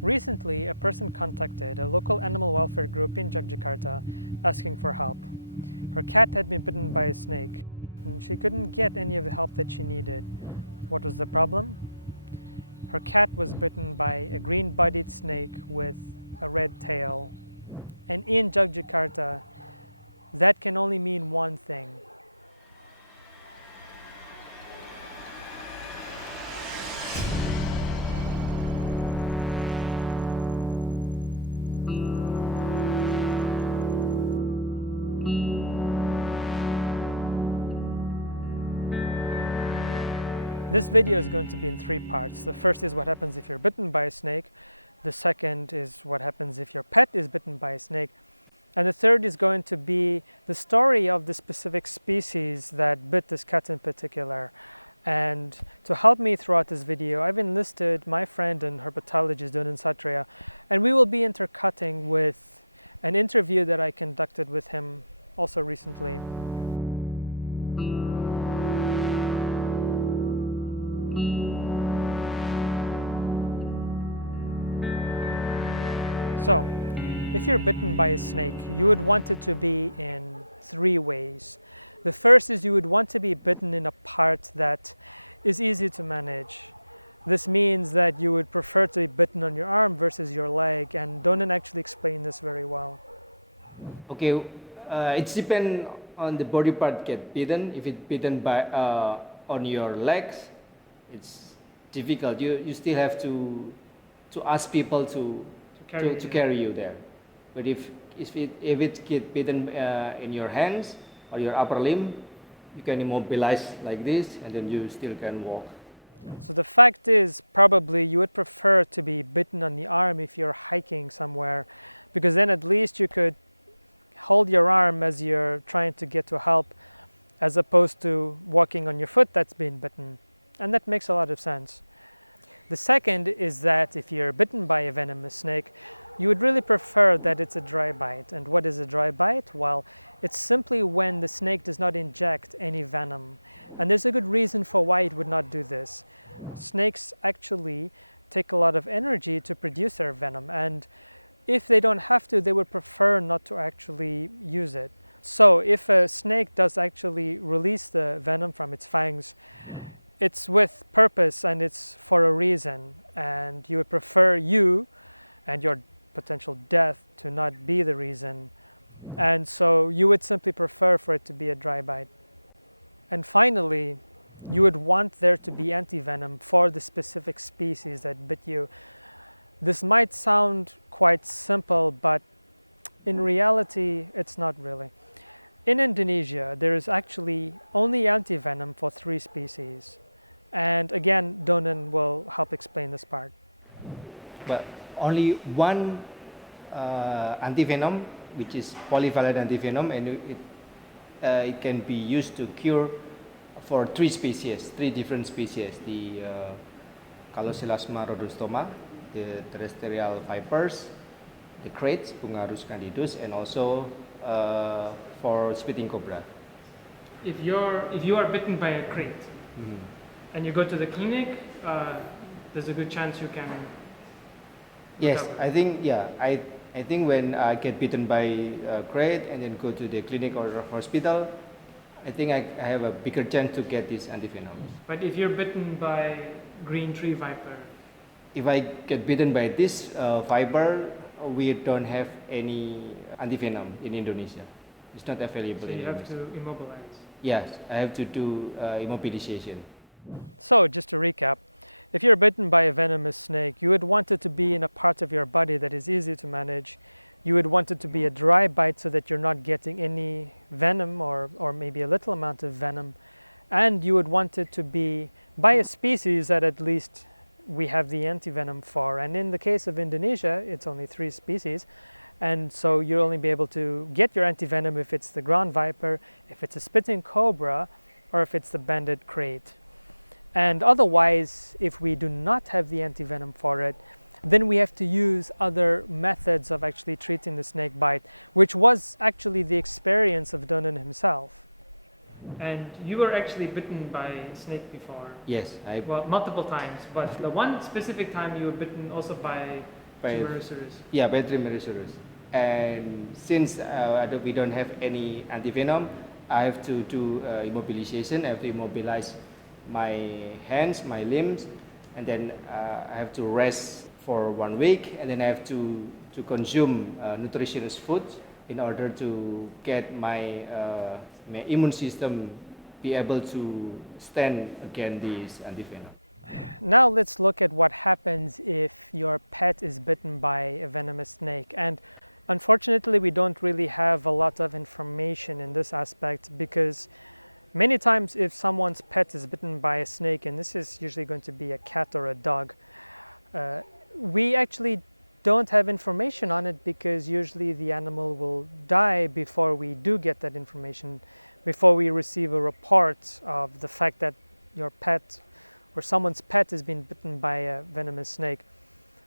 Recently, a person contacted a local animal welfare group in Yogyakarta asking for help. Her cat had been bitten by a snake, and she couldn't get any of the help that she needed. What was the problem? Her cat was bitten by a green-bodied snake with a red tail. And in Yogyakarta, that can only mean one thing. This video is going to be in three parts. The first is what happens if you're bitten by a snake. The second is what happens if your pet is bitten by a snake. And the third is going to be the story of the specific species that bit this cat in particular. And to help me throughout this video, I've enlisted my friend and herpetologist Donan Satria, and we will be intercutting with an interview that I conducted with him also recently. So, if you're bitten by a snake, you would want it to be in three ways. The first is you would want to be bitten in a part that is easy to manage. This means that you would prefer to be bitten on your arm versus your leg, and Donan actually explained this very well. Okay, it depends on the body part get bitten. If it's bitten by on your legs, it's difficult. You still have to ask people to carry you there. But if it get bitten in your hands or your upper limb, you can immobilize like this, and then you still can walk. So the fact is, probably you would prefer to be bitten on the arm if you're hiking somewhere, because then at least you could hold your arm as you're trying to get to help, as opposed to walking on your foot that's been bitten. And that makes a lot of sense. The second is that if you're bitten by a venomous snake, you would really prefer that it's a dry bite. And what is a dry bite? Well, it's simply when the snake does not inject any venom. And there's a good reason for why it would not do this. Snakes actually take a lot of energy to produce their venom, and if they don't have to, they would prefer not to actually use it. So if a snake does actually release the venom from its fangs, it's with purpose and it's for a reason, and you would prefer you and your potential death to not be the reason, and so you would simply prefer for it to be a dry bite. And finally, you would want there to be antivenom for the specific species that bit you. This might sound quite simple, but in reality it's not really. In Indonesia, there is actually only antivenom for 3 species. And again, Donan will help explain this part. But only one antivenom, which is polyvalent antivenom, and it can be used to cure for 3 species, 3 different species: the Calocelasma rhodostoma, the terrestrial vipers, the kraits, Bungarus candidus, and also for spitting cobra. If you are bitten by a crate, and you go to the clinic, there's a good chance you can. Yes, recover. I think when I get bitten by a crate and then go to the clinic or hospital, I think I have a bigger chance to get this antivenom. But if you're bitten by green tree viper, If I get bitten by this viper, we don't have any antivenom in Indonesia. It's not available so in you have Indonesia. to immobilize. Yes, I have to do immobilization. So just to recap, if you're bitten by a venomous snake, you would want it to be in a part of your body that is easy to manage. You would want it to be a dry bite so that you're not getting any venom or maybe a little amount of venom. And you would want it to be by a species that at least we have the antivenom for. And in the case of Indonesia, it's only 3 species. And so you'll only be able to get your antivenom if it's the ground viper, if it's a spitting cobra, or if it's the banded crate. And otherwise, if we do not have the antivenom for it, then we have to use other methods of actually treating the snake bite, which was actually the experience of Donan himself. And you were actually bitten by a snake before? Yes, Well, multiple times, but the one specific time you were bitten also by by Trimeresurus. yeah, by Trimeresurus. And since we don't have any antivenom, I have to do immobilization. I have to immobilize my hands, my limbs, and then I have to rest for 1 week, and then I have to consume nutritious food in order to get my immune system be able to stand against this antivenom. Now let's look at what happens if your pet is bitten by a venomous snake. And unfortunately, we don't really have a lot of information in this aspect because many times if someone's pet is bitten by a snake, and this is usually going to be a cat or a dog, we actually don't have information on it because usually the animal will die before we do get that information, before we receive a report of the fact that your pet or someone's pet has been bitten by a venomous snake.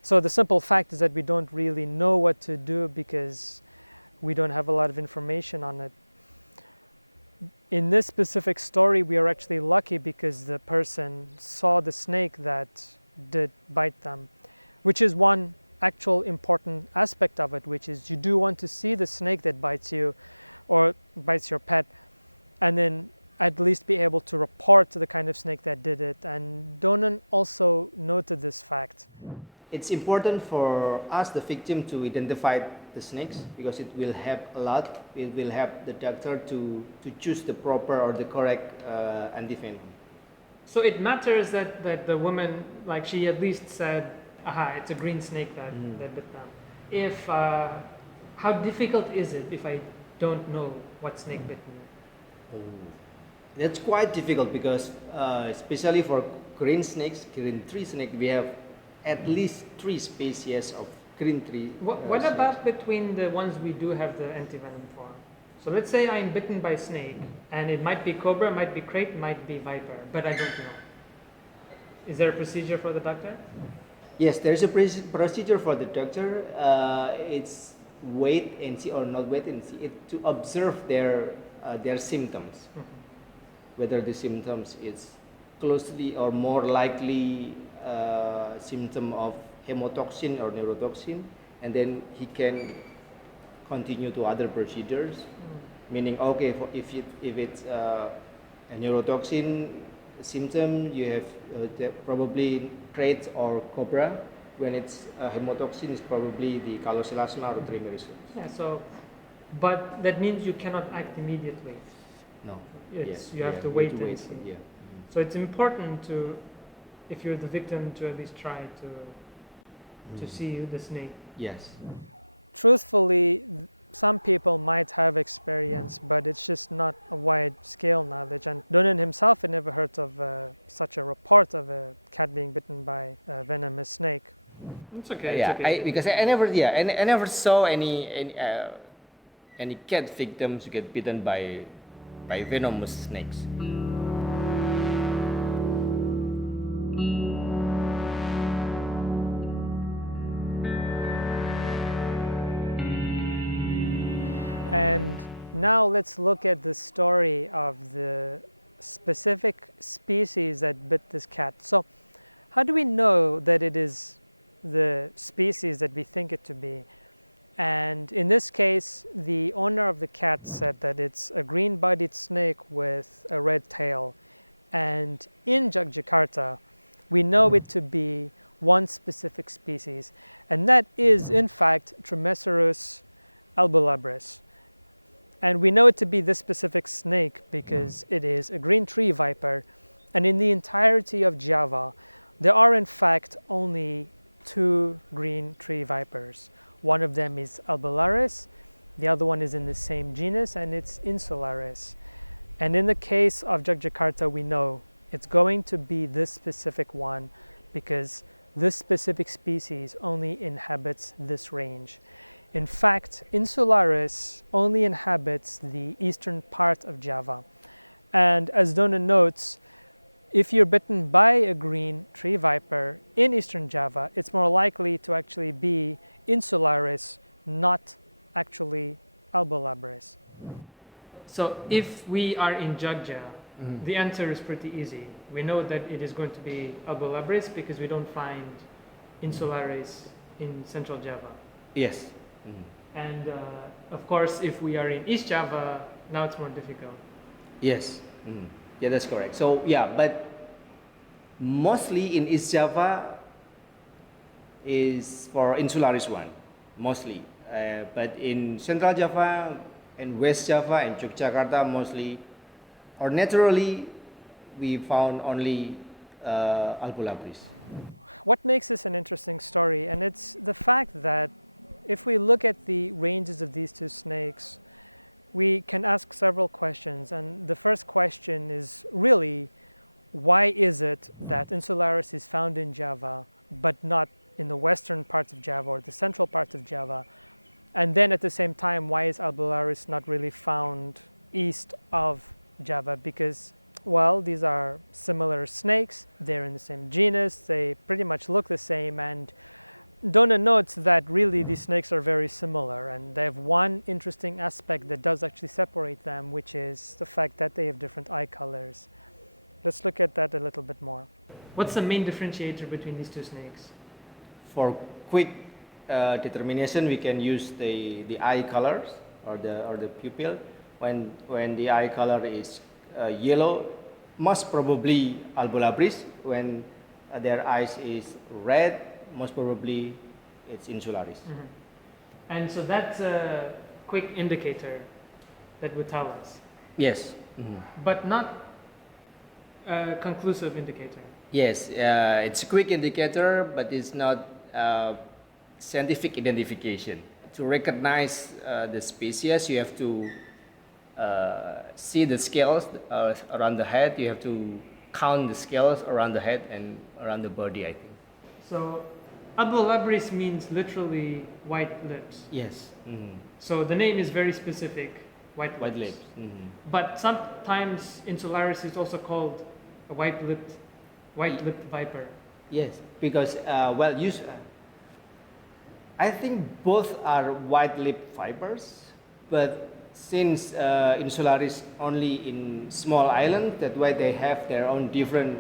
So the simple fact is that we don't really know what to do because we don't have a lot of information on it. In this specific story, we are actually lucky because the person saw the snake that did bite them, which is one actual important aspect of it, which is you do want to see the snake that bites you or bites your pet, and then at least be able to report to the kind of snake that did it. And Donan also noted this fact. It's important for us, the victim, to identify the snakes because it will help a lot. It will help the doctor to choose the proper or the correct antivenom. So it matters that the woman, like she at least said, aha, it's a green snake that bit them. If, how difficult is it if I don't know what snake bit me? Oh. That's quite difficult because especially for green snakes, green tree snake, we have at least 3 species of green tree. What about between the ones we do have the antivenom for? So let's say I'm bitten by snake, and it might be cobra, might be crate, might be viper, but I don't know. Is there a procedure for the doctor? Yes, there's a procedure for the doctor. It's wait and see or not wait and see. To observe their symptoms. Mm-hmm. Whether the symptoms is closely or more likely symptom of hemotoxin or neurotoxin, and then he can continue to other procedures. Meaning, okay, if it's a neurotoxin symptom, you have probably crate or cobra. When it's hemotoxin, it's probably the Calloselasma or Trimeresurus. Yeah. So, but that means you cannot act immediately. No. You have to wait and see. Yeah. So it's important to, if you're the victim, to at least try to see the snake. Yes. Truthfully, some people might have experience, but it's just not a wide scale knowledge. And Donan himself had never heard of such a report of a cat being bitten by a venomous snake. It's okay. Yeah, it's okay. Because I never saw any cat victims get bitten by venomous snakes. And now let's look at the story of the specific species that bit this cat. So how do we know that it is the species that we think it to be? And in this case, the owner of the cat said that it's a green-bodied snake with a red tail. And in Yogyakarta, we know it to be one specific species, and that is, in fact, Trimeresurus albolabris. And we know it to be this specific snake because it is a green tree viper, and in the entirety of Java, there are in fact only 2 green tree vipers. One of them is Albularis, the other one is in the same genus, and it's Insularis. And in the case of Yogyakarta, we know it's going to be this specific one because this specific species only inhabits this range. In fact, Insularis only inhabits the eastern part of Java. And as Donan notes, if you're bitten by a green tree viper in eastern Java, it's more likely to actually be Insularis, not actually Albolabris. So if we are in Jogja, the answer is pretty easy. We know that it is going to be Albolabris because we don't find Insularis in Central Java. Yes. Mhm. And of course, if we are in East Java, now it's more difficult. Yes. Mhm. Yeah, that's correct. So yeah, but mostly in East Java is for insularis one, mostly. But in Central Java and West Java and Yogyakarta mostly, or naturally, we found only Albulabris. What makes this an interesting story? And it's the fact that if we look at the ranges of these two snakes, we can ask several questions. And the first question is really, why is it that insularis is found in Java but not in the western parts of Java or the central parts of Java? And then at the same time, why is albularis not really found east of Java? Because, well, these are similar snakes, they're in the same genus, they pretty much look the same, and Donna notes that really these snakes are very similar, and they have one interesting aspect that does actually separate them, which is the fact that they have different eye colors. Let's look at that a little bit more. What's the main differentiator between these two snakes? For quick determination, we can use the eye colors or the pupil. When the eye color is yellow, most probably Albulabris. When their eyes is red, most probably it's insularis. Mm-hmm. And so that's a quick indicator that would tell us. Yes. Mm-hmm. But not a conclusive indicator. Yes, it's a quick indicator, but it's not scientific identification. To recognize the species, you have to see the scales around the head. You have to count the scales around the head and around the body, I think. So, Albulabris means literally white lips. Yes. Mm-hmm. So the name is very specific, white lips. White lips. Mm-hmm. But sometimes insularis is also called a white-lipped viper. Yes, because I think both are white-lipped vipers, but since insularis only in small island, that's why they have their own different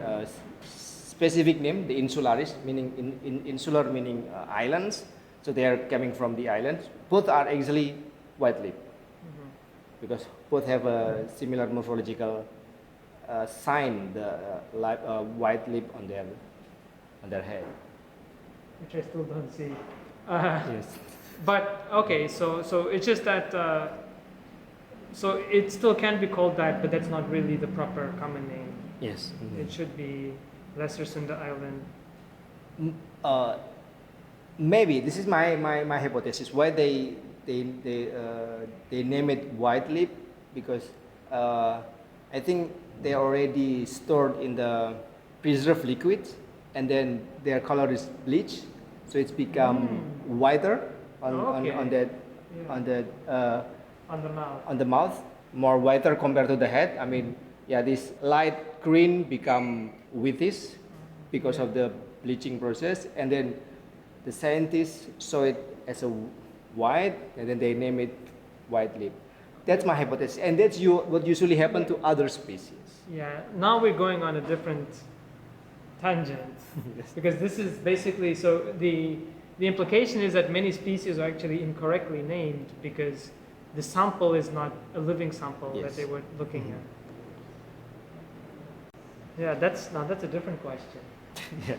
specific name. The insularis, meaning in insular meaning islands, so they are coming from the islands. Both are actually white-lipped, mm-hmm. because both have a similar morphological sign, the white lip on their head. Which I still don't see. Yes. But okay, so it's just that. So it still can be called that, but that's not really the proper common name. Yes. Mm-hmm. It should be Lesser Sunda Island. Maybe this is my hypothesis. Why they name it white lip, because I think they already stored in the preserved liquids, and then their color is bleached, so it's become whiter on the mouth, more whiter compared to the head. I mean, yeah, this light green become whitish because of the bleaching process, and then the scientists saw it as a white, and then they name it white lip. That's my hypothesis, and that's what usually happen to other species. Yeah, now we're going on a different tangent. Yes. Because this is basically, so the implication is that many species are actually incorrectly named because the sample is not a living sample. Yes. That they were looking mm-hmm. at. Yeah, that's a different question. Yeah.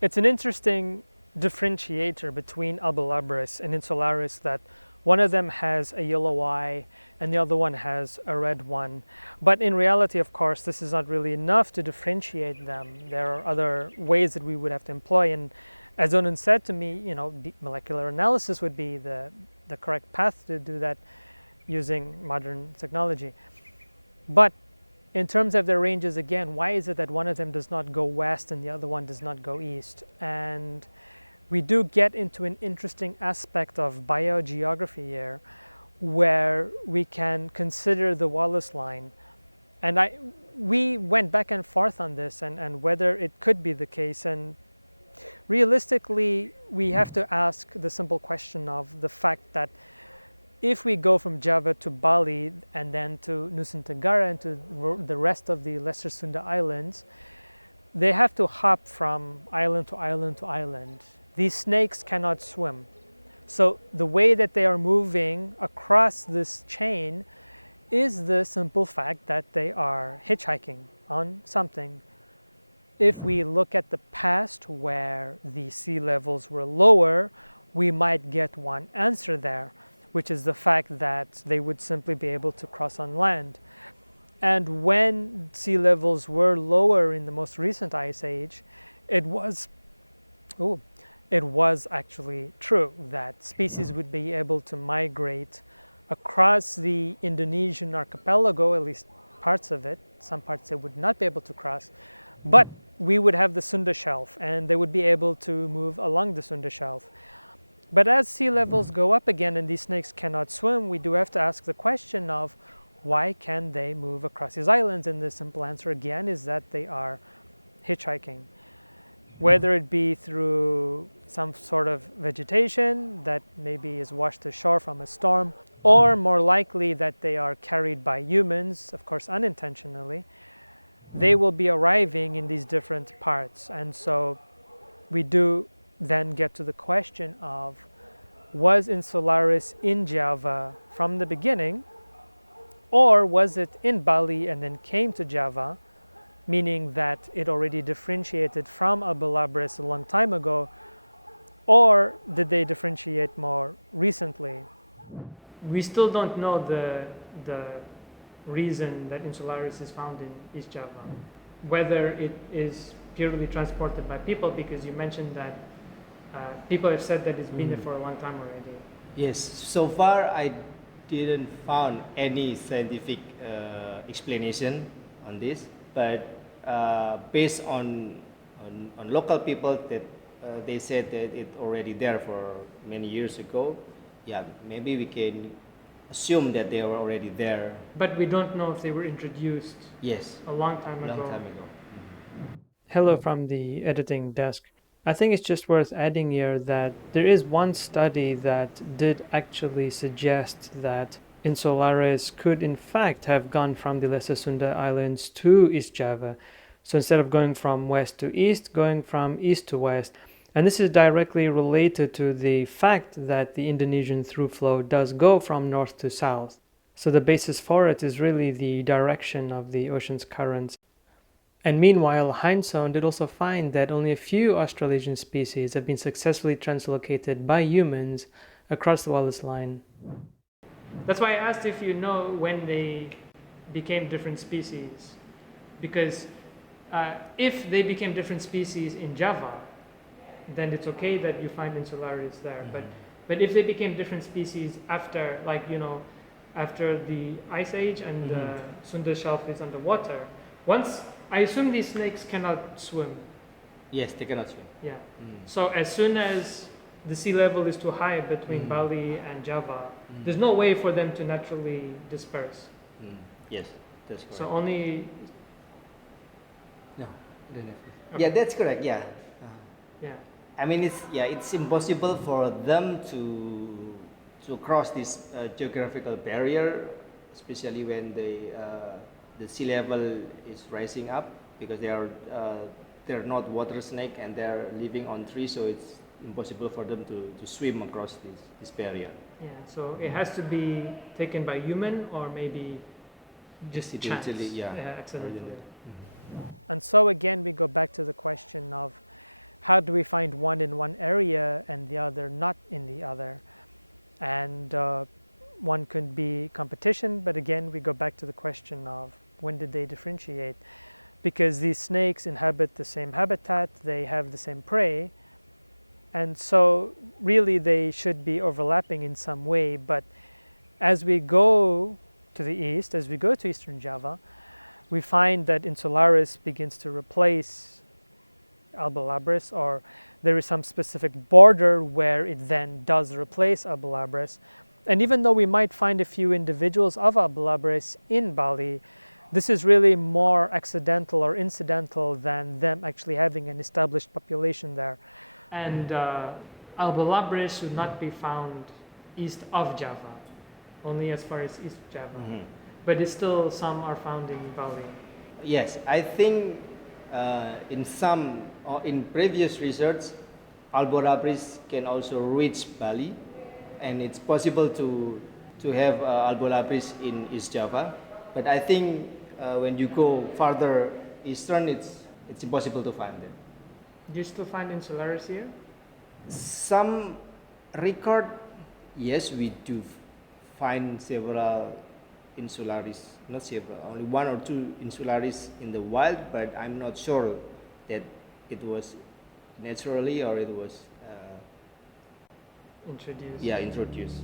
It's an interesting differentiator between Albulabris and insularis, that one of them has a yellow eye and the other one has a red one. But in reality, of course, this is not really enough to differentiate them. There are other ways that we would have to employ. And as Onan said to me, molecular analysis would be the correct path to do that using modern technology. But in terms of their ranges, again, why is it that one of them does not go west and the other one does not go east? And we do get into an interesting aspect of biogeography here, where we can consider the Wallace line. And we went back and forth on this and whether it could be the case. And realistically, we have to ask the simple question of the fact that if we go from Java to Bali and then to Nusa Tenggara and to the rest of the Lesser Sunda Islands, they have to hop from island to island to island. these snakes cannot swim. So the way that they are moving across this chain is the simple fact that they are hitchhiking on something. If we look at the past where the sea levels were lower, we might get one answer there, which is the fact that they would simply be able to cross on land. And when sea levels were lower in the most recent ice age, it was actually true that species would be able to migrate across the Indonesian archipelago, at least parts of it. Some parts they would not be able to cross, but we would have the Sunda Shelf, and they would be able to move along the Sunda Shelf. But as sea levels go up again and these snakes cannot swim, we do have to ask the question of why can they move across these islands? And the simple answer again is that they are hitchhiking. Whether it be through some sort of vegetation that maybe is washed ashore from a storm, or more likely that they are carried by humans, of course unintentionally, they will be arriving in these different parts. And so we do then get to the question of, was Insularis in Java from the beginning, or was it in Bali and then came to Java, meaning that it already differentiated from Abelabris a long time ago, or did they differentiate more recently? We still don't know the reason that Insularis is found in East Java, whether it is purely transported by people, because you mentioned that people have said that it's been there for a long time already. Yes, so far I didn't found any scientific explanation on this, but based on local people that they said that it's already there for many years ago. Yeah, maybe we can assume that they were already there. But we don't know if they were introduced Yes, a long time ago. long time ago. Hello from the editing desk. I think it's just worth adding here that there is one study that did actually suggest that Insularis could in fact have gone from the Lesser Sunda Islands to East Java. So instead of going from west to east, going from east to west. And this is directly related to the fact that the Indonesian through flow does go from north to south. So the basis for it is really the direction of the ocean's currents. And meanwhile, Heinsohn did also find that only a few Australasian species have been successfully translocated by humans across the Wallace Line. That's why I asked if you know when they became different species. Because if they became different species in Java, then it's okay that you find Insularis there. Mm-hmm. But if they became different species after, after the ice age and the Sunda Shelf is underwater, once, I assume these snakes cannot swim. Yes, they cannot swim. Yeah. So as soon as the sea level is too high between Bali and Java, there's no way for them to naturally disperse. Yes, that's correct. So only... No, I don't have it. Okay. Yeah, that's correct, yeah. Yeah. I mean, it's impossible for them to cross this geographical barrier, especially when the sea level is rising up, because they're not water snake and they're living on trees, so it's impossible for them to swim across this barrier. Yeah, so it has to be taken by human or maybe just chance. Accidentally. And so again, we go back to the question of how do we find one in one area and the other not in the other? And one could be competition, but again, we go back to the question of when did they differentiate? Because these snakes inhabit the same habitat, they have the same prey, and so really they should be overlapping in some way. But as we go to the east, as we go to Eastern Java, we find that Insularis begins to replace Abelabris, or there is some specific border where it then does replace Abelabris. And even though we might find a few individuals of Abelabris in Bali, this is really more accidental or incidental than them actually having an established population there. And Abelabris should not be found east of Java, only as far as East Java. But it's still, some are found in Bali. Yes, I think in previous research, Albolabris can also reach Bali, and it's possible to have Albolabris in East Java. But I think when you go farther eastern, it's impossible to find them. Do you still find insularis here? Some record, yes, we do find several insularis, not several, only one or two insularis in the wild, but I'm not sure that it was naturally or it was Introduced. yeah, introduced.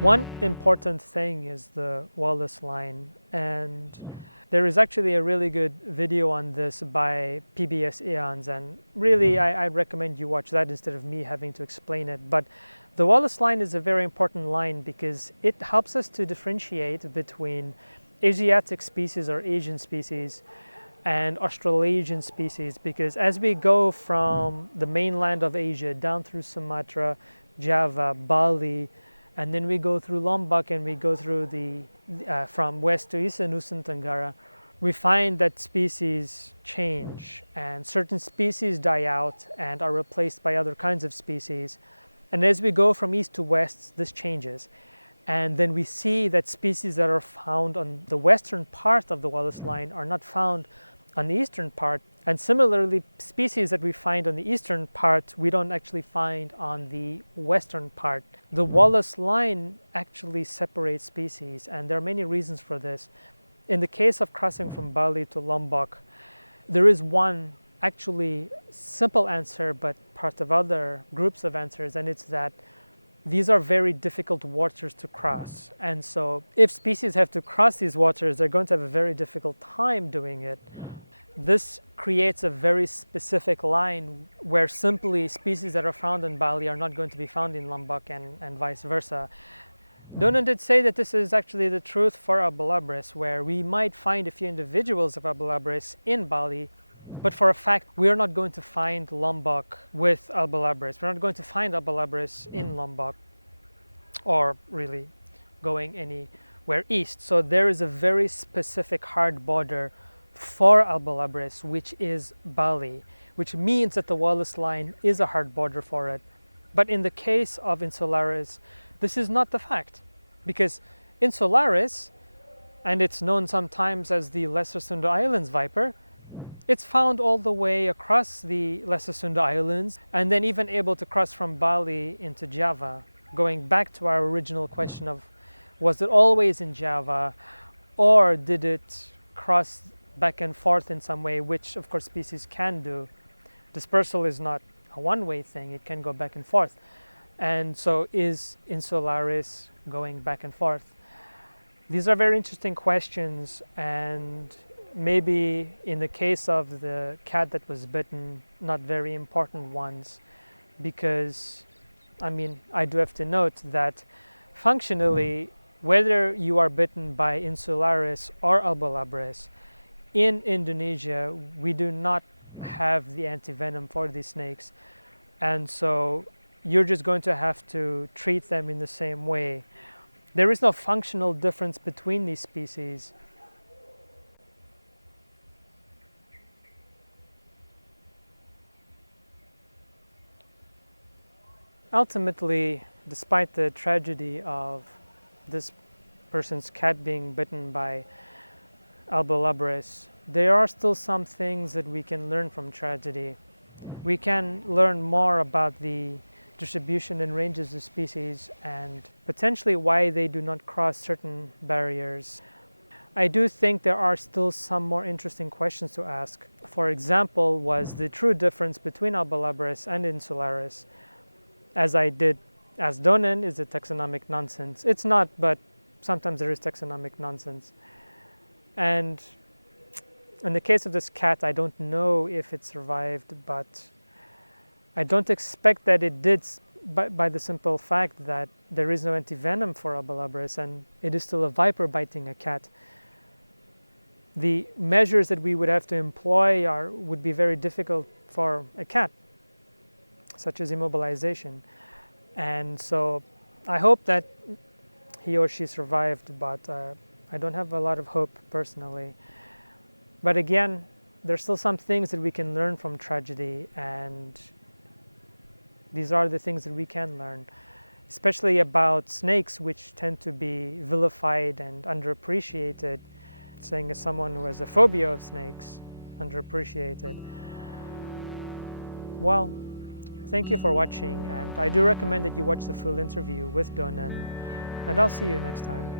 One important thing is the Wallace line, and there is actually a really good video on this by PBS Eons, and really I recommend you watch that instead of me having to explain it. But the Wallace line is a very important line because it helps us to differentiate between Asiatic species or Asian species and Australasian species, because as we go from the mainland of Asia down through Sumatra, Java, Bali, and then we go through Lombok and we go through from west to east in Nusa Tenggara, we find that species change and certain species die out and are replaced by other kinds of species. And as we go from east to west, this changes. And then we see that species that are found on the western part of the Wallace line are not found on the eastern part. And similarly, species that we find on the eastern part, we don't actually find on the western part. The Wallace line actually separates species, and there are many reasons for this. In the case of crossing from Bali to Lombok, there is one actually simple answer, but part of other groups of answers, and it's that these are very difficult waters to cross. And so if species have to cross these waters, they're going to have a very difficult time doing it. This creates a very specific line where simply species that are found in Bali are not going to be found in Lombok and vice versa. Donan did say that this is actually the truth for Abelabris, where we might find a few individuals of Abelabris in Bali, but for a fact, we are not going to find Lombok with Abelabris. We're not going to find Abelabris in Lombok, or really going anywhere east. So there is a very specific hard border for Abelabris, which is Bali, which means that the Wallace line is a hard border for it. But in the case of Insularis, this is not the fact, because Insularis, and it's known sometimes as the Lesser Sunda Islands viper, it's found all the way across the Lesser Sunda Islands and then even able to cross from Bali into Java. Going back to our original question of, was it always in Java, or did it cross back and forth in some way, which of course species can do. Dispersal is not a one-way thing, it can go back and forth. And so is Insularis going back and forth? These are very interesting questions, and maybe in the case of the cat that was bitten, not very important ones, because I do have to note that functionally, whether you are bitten by Insularis or Abelabris, in Indonesia, we do not have the antivenom for these snakes, and so you're just going to have to treat them in the same way. There is no functional difference between these species. Ultimately, despite the tragedy of this person's cat being bitten by Abelabris, there are still some things that we can learn from tragedy. We can learn more about the distribution and ranges of species and potentially why they do not cross certain barriers. I do think there are still some more interesting questions to ask. For example, was the true difference between Abelabris and Insularis, as I did ask Donan, is it taxonomic nonsense? It's not, but sometimes there is taxonomic nonsense. And in the case of this cat, I don't know if it survived, but I don't expect that it did by the simple fact that there is no antivenom for Abelabris and it is still a viper biting a cat. The measures that we would have to employ would be very difficult for a cat, such as immobilization. And so I hope that he or she survived, but I don't have a lot of hope personally. But again, there's still some things that we can learn from tragedy, and these are the things that we can learn, especially about snakes, which tend to be vilified and underappreciated. Saying as someone who has a phobia of snakes, underappreciated. Well, thank you for watching, and I do recommend that you watch the full interview with Donan, and I'll see you next time.